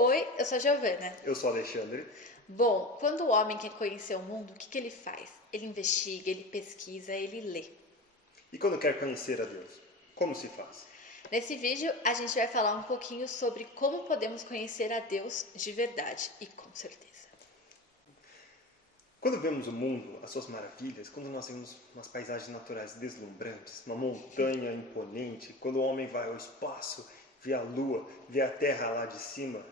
Oi, eu sou a Giovana. Eu sou Alexandre. Bom, quando o homem quer conhecer o mundo, o que ele faz? Ele investiga, ele pesquisa, ele lê. E quando quer conhecer a Deus, como se faz? Nesse vídeo, a gente vai falar um pouquinho sobre como podemos conhecer a Deus de verdade e com certeza. Quando vemos o mundo, as suas maravilhas, quando nós vemos umas paisagens naturais deslumbrantes, uma montanha imponente, quando o homem vai ao espaço, vê a lua, vê a terra lá de cima,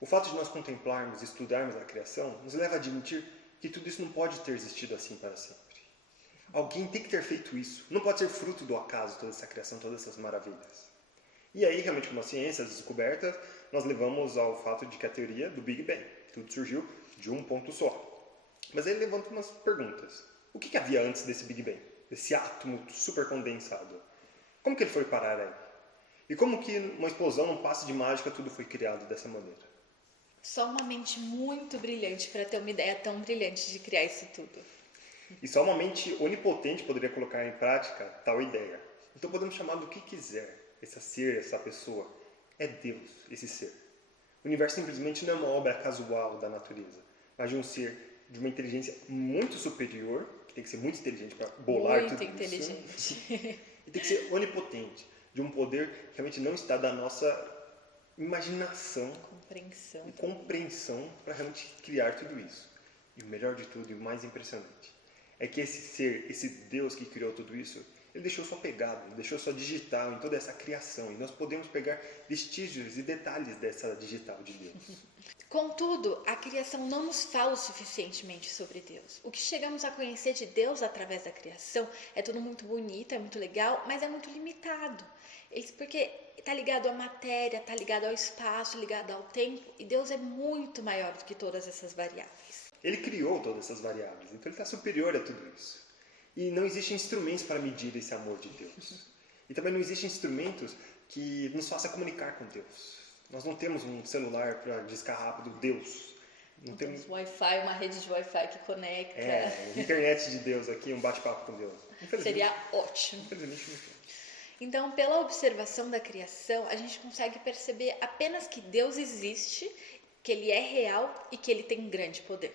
o fato de nós contemplarmos e estudarmos a criação nos leva a admitir que tudo isso não pode ter existido assim para sempre. Alguém tem que ter feito isso. Não pode ser fruto do acaso toda essa criação, todas essas maravilhas. E aí, realmente, com a ciência, as descobertas, nós levamos ao fato de que a teoria do Big Bang, tudo surgiu de um ponto só. Mas ele levanta umas perguntas. O que havia antes desse Big Bang? Desse átomo super condensado? Como que ele foi parar aí? E como que uma explosão, num passe de mágica, tudo foi criado dessa maneira? Só uma mente muito brilhante para ter uma ideia tão brilhante de criar isso tudo. E só uma mente onipotente poderia colocar em prática tal ideia. Então podemos chamar do que quiser. Esse ser, essa pessoa, é Deus, esse ser. O universo simplesmente não é uma obra casual da natureza, mas de um ser de uma inteligência muito superior, que tem que ser muito inteligente para bolar muito tudo inteligente. isso. E tem que ser onipotente, de um poder que realmente não está da nossa imaginação Compreensão. e compreensão para realmente criar tudo isso. E o melhor de tudo, e o mais impressionante, é que esse ser, esse Deus que criou tudo isso, ele deixou sua pegada, ele deixou sua digital em toda essa criação. E nós podemos pegar vestígios e detalhes dessa digital de Deus. Contudo, a criação não nos fala o suficientemente sobre Deus. O que chegamos a conhecer de Deus através da criação é tudo muito bonito, é muito legal, mas é muito limitado. Porque está ligado à matéria, está ligado ao espaço, ligado ao tempo, e Deus é muito maior do que todas essas variáveis. Ele criou todas essas variáveis, então ele está superior a tudo isso. E não existem instrumentos para medir esse amor de Deus. E também não existem instrumentos que nos façam comunicar com Deus. Nós não temos um celular para discar rápido Deus. Não temos Wi-Fi, uma rede de Wi-Fi que conecta. Internet de Deus aqui, um bate-papo com Deus. Seria ótimo. Infelizmente não tem. Então, pela observação da criação, a gente consegue perceber apenas que Deus existe, que Ele é real e que Ele tem grande poder.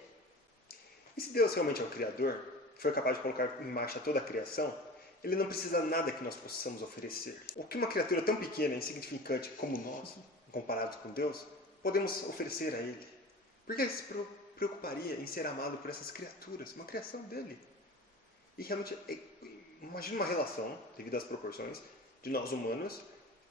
E se Deus realmente é o Criador, que foi capaz de colocar em marcha toda a criação, Ele não precisa de nada que nós possamos oferecer. O que uma criatura tão pequena e insignificante como nós, comparado com Deus, podemos oferecer a Ele? Porque Ele se preocuparia em ser amado por essas criaturas, uma criação dele. E realmente, imagina uma relação, devido às proporções, de nós humanos,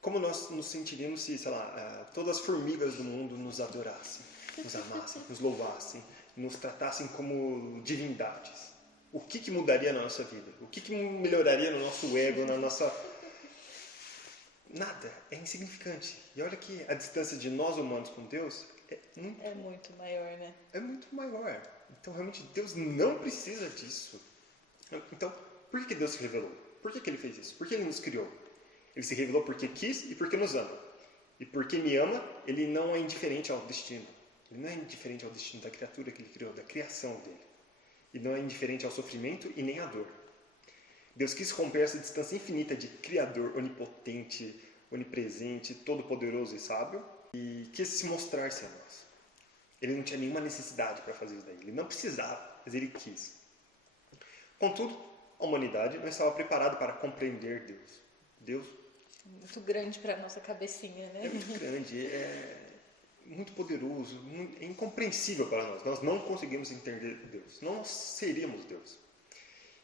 como nós nos sentiríamos se, sei lá, todas as formigas do mundo nos adorassem, nos amassem, nos louvassem, nos tratassem como divindades. O que mudaria na nossa vida? O que melhoraria no nosso ego, na nossa... Nada, é insignificante. E olha que a distância de nós humanos com Deus é muito maior, né? É muito maior. Então, realmente, Deus não precisa disso. Então, por que Deus se revelou? Por que Ele fez isso? Por que Ele nos criou? Ele se revelou porque quis e porque nos ama. E porque me ama, Ele não é indiferente ao destino. Ele não é indiferente ao destino da criatura que Ele criou, da criação dele. E não é indiferente ao sofrimento e nem à dor. Deus quis romper essa distância infinita de Criador, onipotente, onipresente, todo-poderoso e sábio, e quis se mostrar-se a nós. Ele não tinha nenhuma necessidade para fazer isso daí. Ele não precisava, mas Ele quis. Contudo, a humanidade não estava preparada para compreender Deus. Deus muito grande para a nossa cabecinha, né? É muito grande, é muito poderoso, é incompreensível para nós. Nós não conseguimos entender Deus. Não seríamos Deus.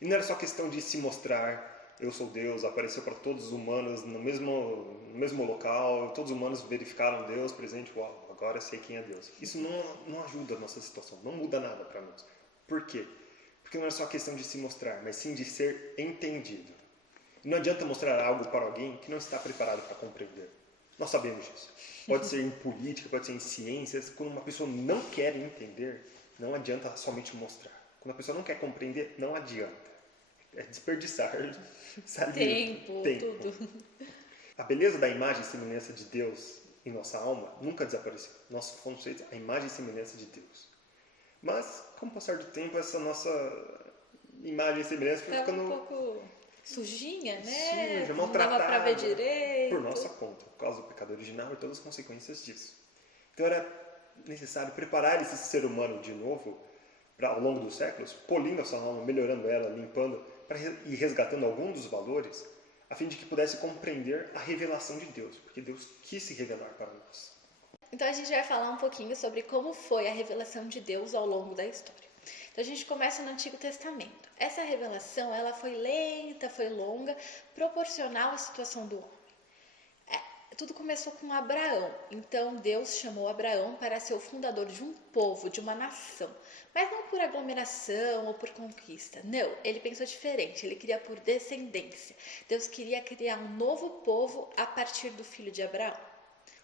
E não era só questão de se mostrar, eu sou Deus, apareceu para todos os humanos no mesmo local, todos os humanos verificaram Deus presente, uau, agora eu sei quem é Deus. Isso não ajuda a nossa situação, não muda nada para nós. Por quê? Porque não é só questão de se mostrar, mas sim de ser entendido. E não adianta mostrar algo para alguém que não está preparado para compreender. Nós sabemos disso. Pode ser em política, pode ser em ciências. Quando uma pessoa não quer entender, não adianta somente mostrar. Quando a pessoa não quer compreender, não adianta. É desperdiçar tempo, tudo. A beleza da imagem e semelhança de Deus em nossa alma nunca desapareceu. Nós fomos feitos a imagem e semelhança de Deus. Mas, com o passar do tempo, essa nossa imagem e semelhança foi ficando um pouco sujinha, né? Suja, maltratada. Não dava pra ver direito. Por nossa conta, por causa do pecado original e todas as consequências disso. Então era necessário preparar esse ser humano de novo, ao longo dos séculos, polindo a sua alma, melhorando ela, limpando, para ir resgatando alguns dos valores, a fim de que pudesse compreender a revelação de Deus, porque Deus quis se revelar para nós. Então a gente vai falar um pouquinho sobre como foi a revelação de Deus ao longo da história. Então a gente começa no Antigo Testamento. Essa revelação ela foi lenta, foi longa, proporcional à situação do homem. Tudo começou com Abraão. Então Deus chamou Abraão para ser o fundador de um povo, de uma nação. Mas não por aglomeração ou por conquista. Não, ele pensou diferente. Ele queria por descendência. Deus queria criar um novo povo a partir do filho de Abraão.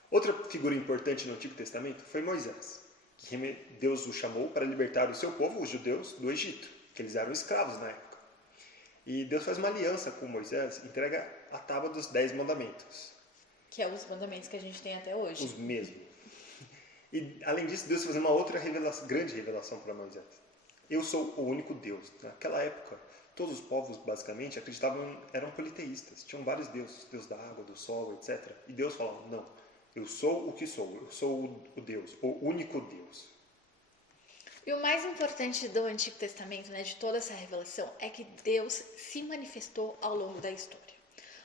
Outra figura importante no Antigo Testamento foi Moisés, que Deus o chamou para libertar o seu povo, os judeus, do Egito, que eles eram escravos na época. E Deus faz uma aliança com Moisés, entrega a tábua dos 10 mandamentos. Que é os mandamentos que a gente tem até hoje. Os mesmos. E, além disso, Deus faz uma outra grande revelação para Moisés. Eu sou o único Deus. Naquela época, todos os povos, basicamente, eram politeístas. Tinham vários deuses. Deus da água, do sol, etc. E Deus falava, não, eu sou o que sou. Eu sou o Deus, o único Deus. E o mais importante do Antigo Testamento, de toda essa revelação, é que Deus se manifestou ao longo da história.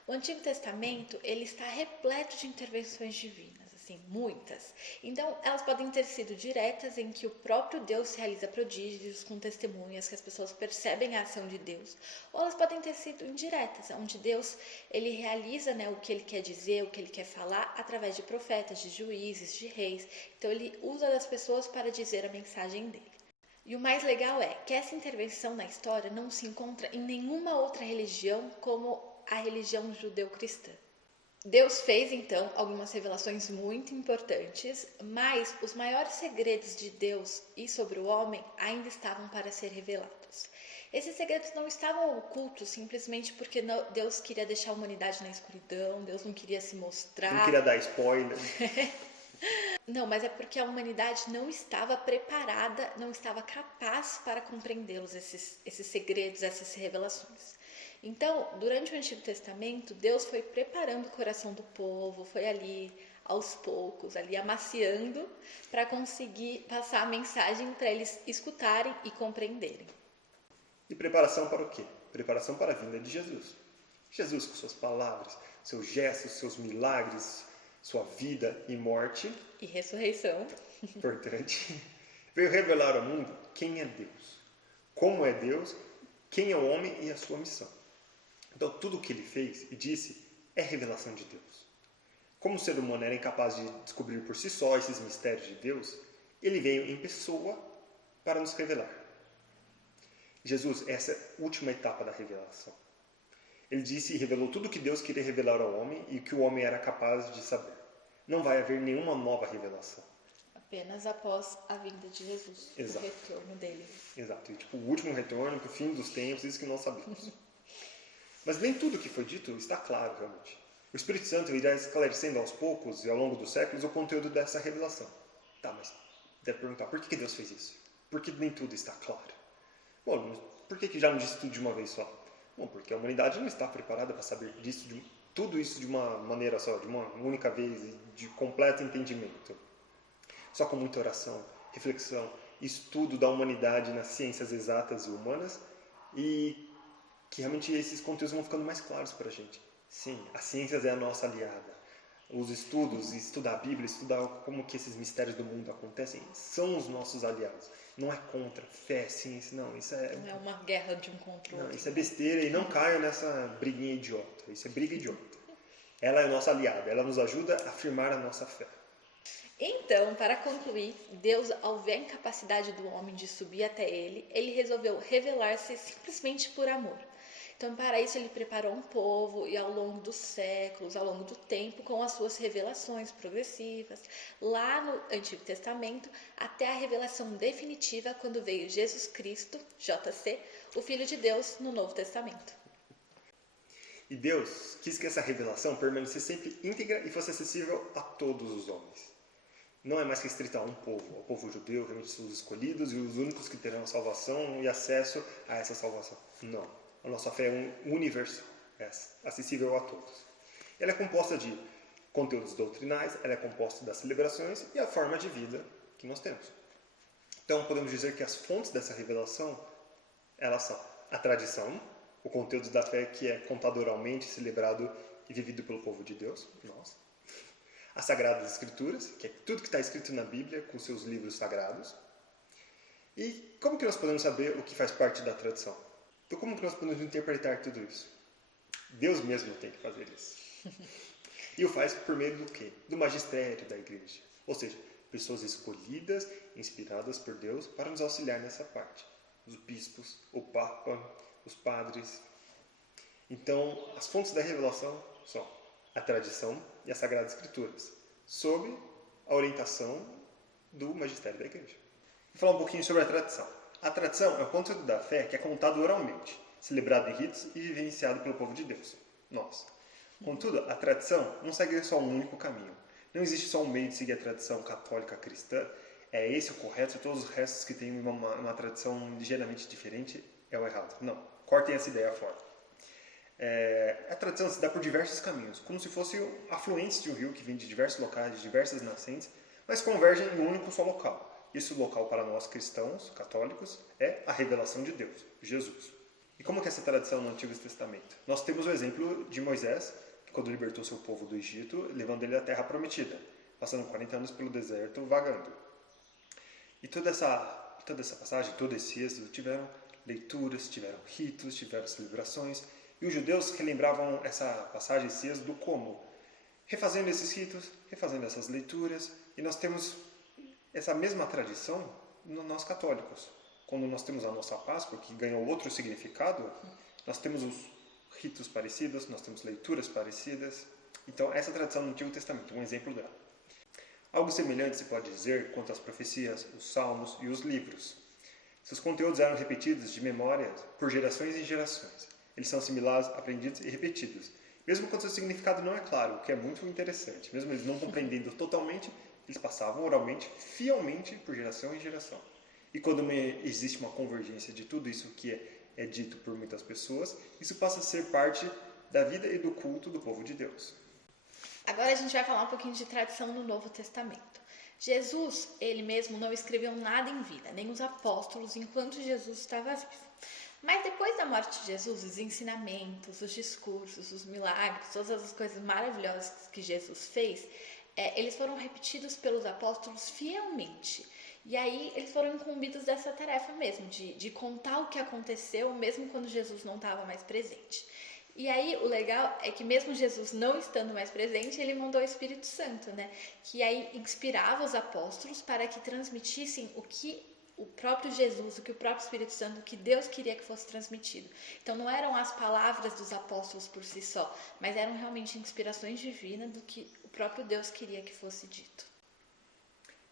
O Antigo Testamento, ele está repleto de intervenções divinas, assim, muitas. Então, elas podem ter sido diretas, em que o próprio Deus realiza prodígios com testemunhas, que as pessoas percebem a ação de Deus. Ou elas podem ter sido indiretas, onde Deus, ele realiza, o que ele quer dizer, o que ele quer falar, através de profetas, de juízes, de reis. Então, ele usa das pessoas para dizer a mensagem dele. E o mais legal é que essa intervenção na história não se encontra em nenhuma outra religião como a religião judeu-cristã. Deus fez, então, algumas revelações muito importantes, mas os maiores segredos de Deus e sobre o homem ainda estavam para ser revelados. Esses segredos não estavam ocultos simplesmente porque Deus queria deixar a humanidade na escuridão, Deus não queria se mostrar. Não queria dar spoiler. Não, mas é porque a humanidade não estava preparada, não estava capaz para compreendê-los, esses segredos, essas revelações. Então, durante o Antigo Testamento, Deus foi preparando o coração do povo, foi ali aos poucos, ali amaciando para conseguir passar a mensagem para eles escutarem e compreenderem. E preparação para o quê? Preparação para a vinda de Jesus. Jesus, com suas palavras, seus gestos, seus milagres, sua vida e morte. E ressurreição. Importante. Veio revelar ao mundo quem é Deus, como é Deus, quem é o homem e a sua missão. Então, tudo o que ele fez e disse é revelação de Deus. Como o ser humano era incapaz de descobrir por si só esses mistérios de Deus, ele veio em pessoa para nos revelar. Jesus, essa é a última etapa da revelação. Ele disse e revelou tudo o que Deus queria revelar ao homem e que o homem era capaz de saber. Não vai haver nenhuma nova revelação. Apenas após a vinda de Jesus, Exato. O retorno dele. Exato, e o último retorno, o fim dos tempos, isso que nós sabemos. Mas nem tudo o que foi dito está claro, realmente. O Espírito Santo irá esclarecendo aos poucos e ao longo dos séculos o conteúdo dessa revelação. Tá, mas deve perguntar, por que Deus fez isso? Por que nem tudo está claro? Bom, por que já não disse tudo de uma vez só? Bom, porque a humanidade não está preparada para saber tudo isso de uma maneira só, de uma única vez, de completo entendimento. Só com muita oração, reflexão, estudo da humanidade nas ciências exatas e humanas, e que realmente esses conteúdos vão ficando mais claros para a gente. Sim, a ciência é a nossa aliada. Os estudos, estudar a Bíblia, estudar como que esses mistérios do mundo acontecem, são os nossos aliados. Não é contra fé, ciência, não. Isso é... Não é uma guerra de um contra o outro. Não, isso é besteira e não caia nessa briguinha idiota. Isso é briga idiota. Ela é a nossa aliada, ela nos ajuda a afirmar a nossa fé. Então, para concluir, Deus, ao ver a incapacidade do homem de subir até ele resolveu revelar-se simplesmente por amor. Então, para isso, ele preparou um povo e ao longo dos séculos, ao longo do tempo, com as suas revelações progressivas, lá no Antigo Testamento, até a revelação definitiva, quando veio Jesus Cristo, JC, o Filho de Deus, no Novo Testamento. E Deus quis que essa revelação permanecesse sempre íntegra e fosse acessível a todos os homens. Não é mais restrita a um povo, ao povo judeu, realmente os escolhidos e os únicos que terão salvação e acesso a essa salvação. Não. A nossa fé é universal, é acessível a todos. Ela é composta de conteúdos doutrinais, ela é composta das celebrações e a forma de vida que nós temos. Então, podemos dizer que as fontes dessa revelação, elas são a tradição, o conteúdo da fé que é contado oralmente, celebrado e vivido pelo povo de Deus, nós. As Sagradas Escrituras, que é tudo que está escrito na Bíblia, com seus livros sagrados. E como que nós podemos saber o que faz parte da tradição? Então, como que nós podemos interpretar tudo isso? Deus mesmo tem que fazer isso. E o faz por meio do quê? Do magistério da igreja. Ou seja, pessoas escolhidas, inspiradas por Deus para nos auxiliar nessa parte. Os bispos, o Papa, os padres. Então, as fontes da revelação são a tradição e as Sagradas Escrituras, sob a orientação do magistério da igreja. Vou falar um pouquinho sobre a tradição. A tradição é o conteúdo da fé que é contado oralmente, celebrado em ritos e vivenciado pelo povo de Deus, nós. Contudo, a tradição não segue só um único caminho. Não existe só um meio de seguir a tradição católica cristã. É esse o correto, todos os restos que têm uma tradição ligeiramente diferente é o errado. Não, cortem essa ideia fora. A tradição se dá por diversos caminhos, como se fossem afluentes de um rio que vem de diversos locais, de diversas nascentes, mas convergem em um único só local. Esse local para nós cristãos, católicos, é a revelação de Deus, Jesus. E como que é essa tradição no Antigo Testamento? Nós temos o exemplo de Moisés, que quando libertou seu povo do Egito, levando ele à Terra Prometida, passando 40 anos pelo deserto, vagando. E toda essa passagem, todo esse êxodo, tiveram leituras, tiveram ritos, tiveram celebrações, e os judeus relembravam essa passagem, esse êxodo, como? Refazendo esses ritos, refazendo essas leituras, e nós temos essa mesma tradição nós católicos. Quando nós temos a nossa Páscoa, que ganhou outro significado, nós temos os ritos parecidos, nós temos leituras parecidas. Então, essa tradição no Antigo Testamento, um exemplo dela. Algo semelhante se pode dizer quanto às profecias, os salmos e os livros. Seus conteúdos eram repetidos de memória por gerações e gerações. Eles são assimilados, aprendidos e repetidos, mesmo quando seu significado não é claro, o que é muito interessante. Mesmo eles não compreendendo totalmente, eles passavam oralmente, fielmente, por geração em geração. E quando existe uma convergência de tudo isso que é dito por muitas pessoas, isso passa a ser parte da vida e do culto do povo de Deus. Agora a gente vai falar um pouquinho de tradição no Novo Testamento. Jesus, ele mesmo, não escreveu nada em vida, nem os apóstolos, enquanto Jesus estava vivo. Mas depois da morte de Jesus, os ensinamentos, os discursos, os milagres, todas as coisas maravilhosas que Jesus fez, eles foram repetidos pelos apóstolos fielmente. E aí eles foram incumbidos dessa tarefa mesmo, de contar o que aconteceu, mesmo quando Jesus não estava mais presente. E aí o legal é que mesmo Jesus não estando mais presente, ele mandou o Espírito Santo, né? Que aí inspirava os apóstolos para que transmitissem o que o próprio Jesus, o que o próprio Espírito Santo, o que Deus queria que fosse transmitido. Então não eram as palavras dos apóstolos por si só, mas eram realmente inspirações divinas do que o próprio Deus queria que fosse dito.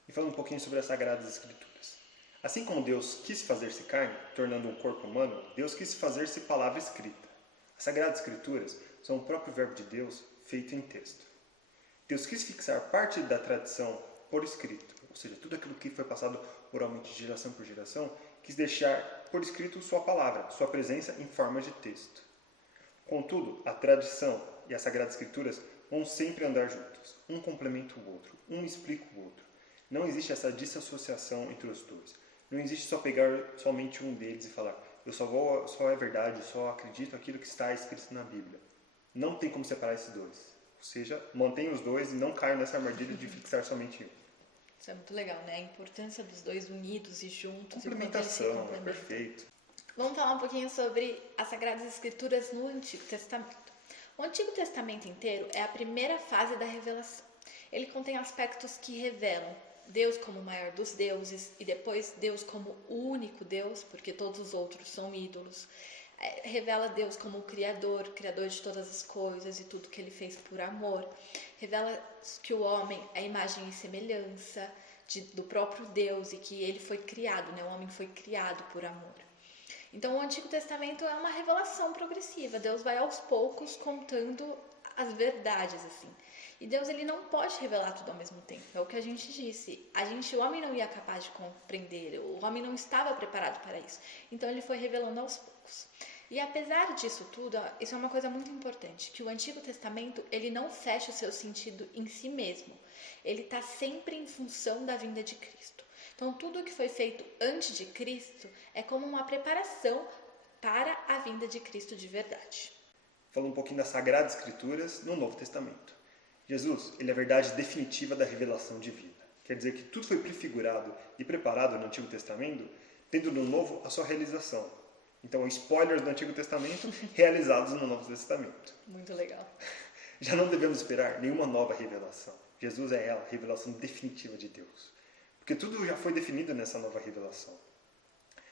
E falando um pouquinho sobre as Sagradas Escrituras. Assim como Deus quis fazer-se carne, tornando um corpo humano, Deus quis fazer-se palavra escrita. As Sagradas Escrituras são o próprio verbo de Deus feito em texto. Deus quis fixar parte da tradição por escrito, ou seja, tudo aquilo que foi passado oralmente de geração por geração, quis deixar por escrito sua palavra, sua presença em forma de texto. Contudo, a tradição e as Sagradas Escrituras vão sempre andar juntos. Um complementa o outro, um explica o outro. Não existe essa dissociação entre os dois. Não existe só pegar somente um deles e falar, só é verdade, só acredito aquilo que está escrito na Bíblia. Não tem como separar esses dois. Ou seja, mantenha os dois e não caia nessa armadilha de fixar somente um. Isso é muito legal, né? A importância dos dois unidos e juntos. Complementação, é perfeito. Vamos falar um pouquinho sobre as Sagradas Escrituras no Antigo Testamento. O Antigo Testamento inteiro é a primeira fase da revelação. Ele contém aspectos que revelam Deus como o maior dos deuses e depois Deus como o único Deus, porque todos os outros são ídolos. Revela Deus como o Criador de todas as coisas e tudo que Ele fez por amor. Revela que o homem é a imagem e semelhança do próprio Deus e que ele foi criado, né? O homem foi criado por amor. Então o Antigo Testamento é uma revelação progressiva. Deus vai aos poucos contando as verdades, assim. E Deus, ele não pode revelar tudo ao mesmo tempo. É o que a gente disse. O homem não ia capaz de compreender. O homem não estava preparado para isso. Então ele foi revelando aos poucos. E apesar disso tudo, isso é uma coisa muito importante, que o Antigo Testamento, ele não fecha o seu sentido em si mesmo. Ele está sempre em função da vinda de Cristo. Então, tudo que foi feito antes de Cristo é como uma preparação para a vinda de Cristo de verdade. Falando um pouquinho das Sagradas Escrituras no Novo Testamento. Jesus, ele é a verdade definitiva da revelação divina. Quer dizer que tudo foi prefigurado e preparado no Antigo Testamento, tendo no Novo a sua realização. Então, spoilers do Antigo Testamento realizados no Novo Testamento. Muito legal. Já não devemos esperar nenhuma nova revelação. Jesus é ela, a revelação definitiva de Deus. Porque tudo já foi definido nessa nova revelação.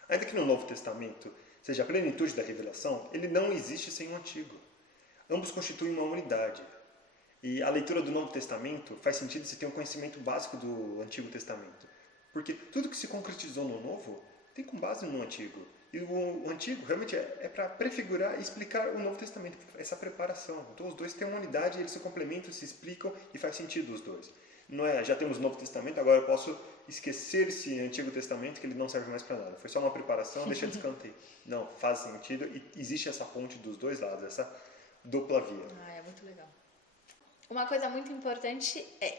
Ainda que no Novo Testamento seja a plenitude da revelação, ele não existe sem o Antigo. Ambos constituem uma unidade. E a leitura do Novo Testamento faz sentido se tem um conhecimento básico do Antigo Testamento. Porque tudo que se concretizou no Novo tem com base no Antigo. E o Antigo realmente é para prefigurar e explicar o Novo Testamento, essa preparação. Então os dois têm uma unidade, eles se complementam, se explicam e faz sentido os dois. Não é, já temos o Novo Testamento, agora eu posso esquecer esse Antigo Testamento que ele não serve mais para nada. Foi só uma preparação, deixa de escanteio. Não, faz sentido e existe essa ponte dos dois lados, essa dupla via. É muito legal. Uma coisa muito importante é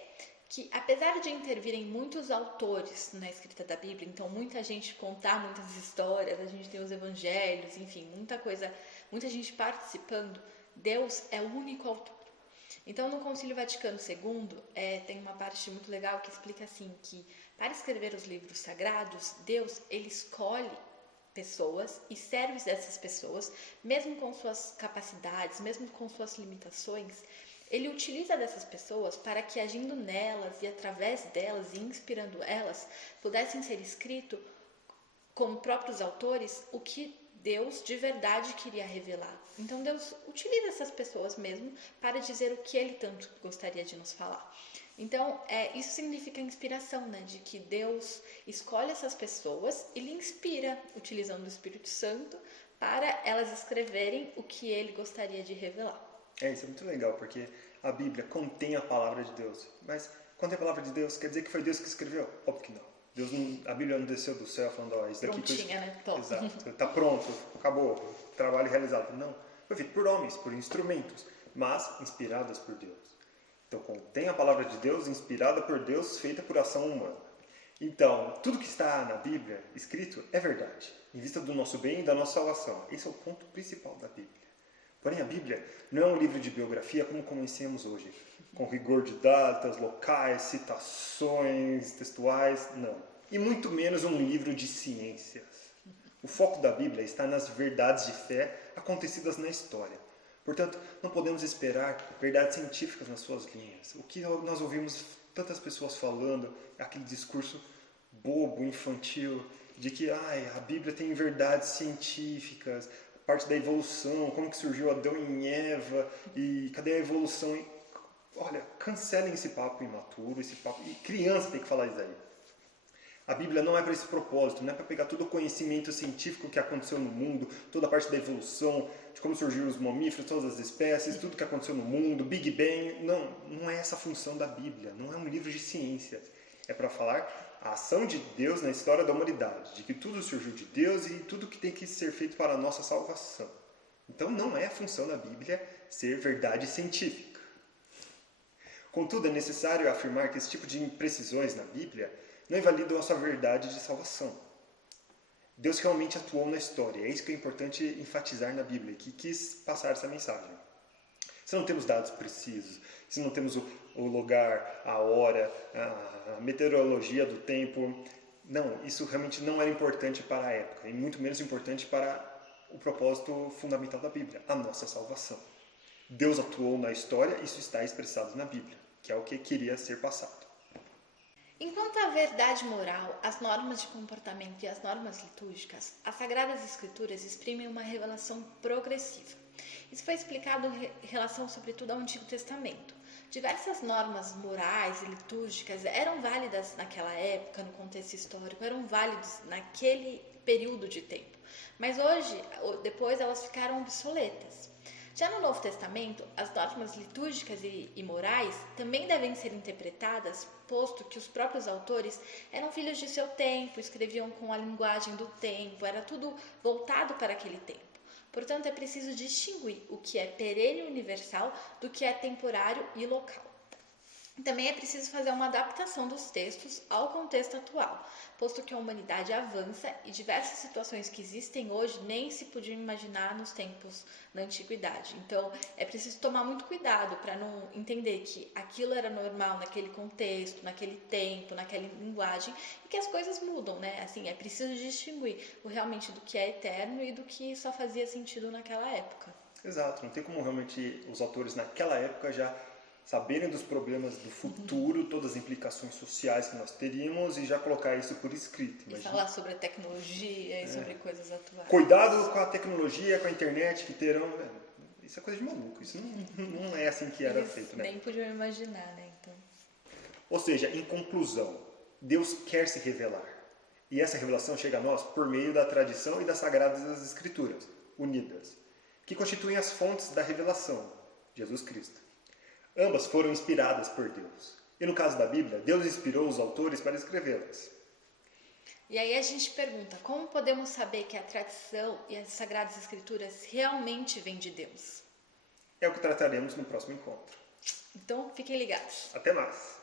que, apesar de intervirem muitos autores na escrita da Bíblia, então muita gente contar muitas histórias, a gente tem os evangelhos, enfim, muita coisa, muita gente participando, Deus é o único autor. Então, no Concílio Vaticano II, tem uma parte muito legal que explica assim, que para escrever os livros sagrados, Deus, ele escolhe pessoas e serve dessas pessoas, mesmo com suas capacidades, mesmo com suas limitações, ele utiliza dessas pessoas para que, agindo nelas e através delas e inspirando elas, pudessem ser escrito, como próprios autores, o que Deus de verdade queria revelar. Então Deus utiliza essas pessoas mesmo para dizer o que ele tanto gostaria de nos falar. Então isso significa inspiração, né? De que Deus escolhe essas pessoas e lhe inspira, utilizando o Espírito Santo, para elas escreverem o que ele gostaria de revelar. Isso é muito legal, porque a Bíblia contém a palavra de Deus. Mas contém a palavra de Deus, quer dizer que foi Deus que escreveu? Óbvio que não. A Bíblia não desceu do céu falando, isso daqui... Prontinha, né? Top. Exato, está pronto, acabou, trabalho realizado. Não, foi feito por homens, por instrumentos, mas inspiradas por Deus. Então contém a palavra de Deus, inspirada por Deus, feita por ação humana. Então, tudo que está na Bíblia escrito é verdade, em vista do nosso bem e da nossa salvação. Esse é o ponto principal da Bíblia. Porém, a Bíblia não é um livro de biografia como conhecemos hoje, com rigor de datas, locais, citações textuais, não. E muito menos um livro de ciências. O foco da Bíblia está nas verdades de fé acontecidas na história. Portanto, não podemos esperar verdades científicas nas suas linhas. O que nós ouvimos tantas pessoas falando, aquele discurso bobo, infantil, de que a Bíblia tem verdades científicas, parte da evolução, como que surgiu Adão e Eva, e cadê a evolução? Olha, cancelem esse papo imaturo, esse papo... E criança tem que falar isso aí. A Bíblia não é para esse propósito, não é para pegar todo o conhecimento científico que aconteceu no mundo, toda a parte da evolução, de como surgiram os mamíferos, todas as espécies, tudo que aconteceu no mundo, Big Bang. Não é essa a função da Bíblia, não é um livro de ciências. É para falar a ação de Deus na história da humanidade, de que tudo surgiu de Deus e tudo que tem que ser feito para a nossa salvação. Então não é a função da Bíblia ser verdade científica. Contudo, é necessário afirmar que esse tipo de imprecisões na Bíblia não invalidam a sua verdade de salvação. Deus realmente atuou na história, é isso que é importante enfatizar na Bíblia, que quis passar essa mensagem. Se não temos dados precisos, se não temos o lugar, a hora, a meteorologia do tempo, isso realmente não era importante para a época, e muito menos importante para o propósito fundamental da Bíblia, a nossa salvação. Deus atuou na história, isso está expressado na Bíblia, que é o que queria ser passado. Enquanto a verdade moral, as normas de comportamento e as normas litúrgicas, as Sagradas Escrituras exprimem uma revelação progressiva. Isso foi explicado em relação, sobretudo, ao Antigo Testamento. Diversas normas morais e litúrgicas eram válidas naquela época, no contexto histórico, eram válidas naquele período de tempo. Mas hoje, depois, elas ficaram obsoletas. Já no Novo Testamento, as normas litúrgicas e morais também devem ser interpretadas, posto que os próprios autores eram filhos de seu tempo, escreviam com a linguagem do tempo, era tudo voltado para aquele tempo. Portanto, é preciso distinguir o que é perene e universal do que é temporário e local. Também é preciso fazer uma adaptação dos textos ao contexto atual, posto que a humanidade avança e diversas situações que existem hoje nem se podiam imaginar nos tempos da antiguidade. Então, é preciso tomar muito cuidado para não entender que aquilo era normal naquele contexto, naquele tempo, naquela linguagem e que as coisas mudam, né? Assim, é preciso distinguir o realmente do que é eterno e do que só fazia sentido naquela época. Exato, não tem como realmente os autores naquela época já saberem dos problemas do futuro, todas as implicações sociais que nós teríamos e já colocar isso por escrito. E falar sobre a tecnologia e sobre coisas atuais. Cuidado com a tecnologia, com a internet que terão. Isso é coisa de maluco, isso não é assim que era Eles feito, né? nem podiam imaginar, né? Então... Ou seja, em conclusão, Deus quer se revelar. E essa revelação chega a nós por meio da tradição e das sagradas escrituras, unidas, que constituem as fontes da revelação, Jesus Cristo. Ambas foram inspiradas por Deus. E no caso da Bíblia, Deus inspirou os autores para escrevê-las. E aí a gente pergunta, como podemos saber que a tradição e as sagradas escrituras realmente vêm de Deus? É o que trataremos no próximo encontro. Então, fiquem ligados. Até mais!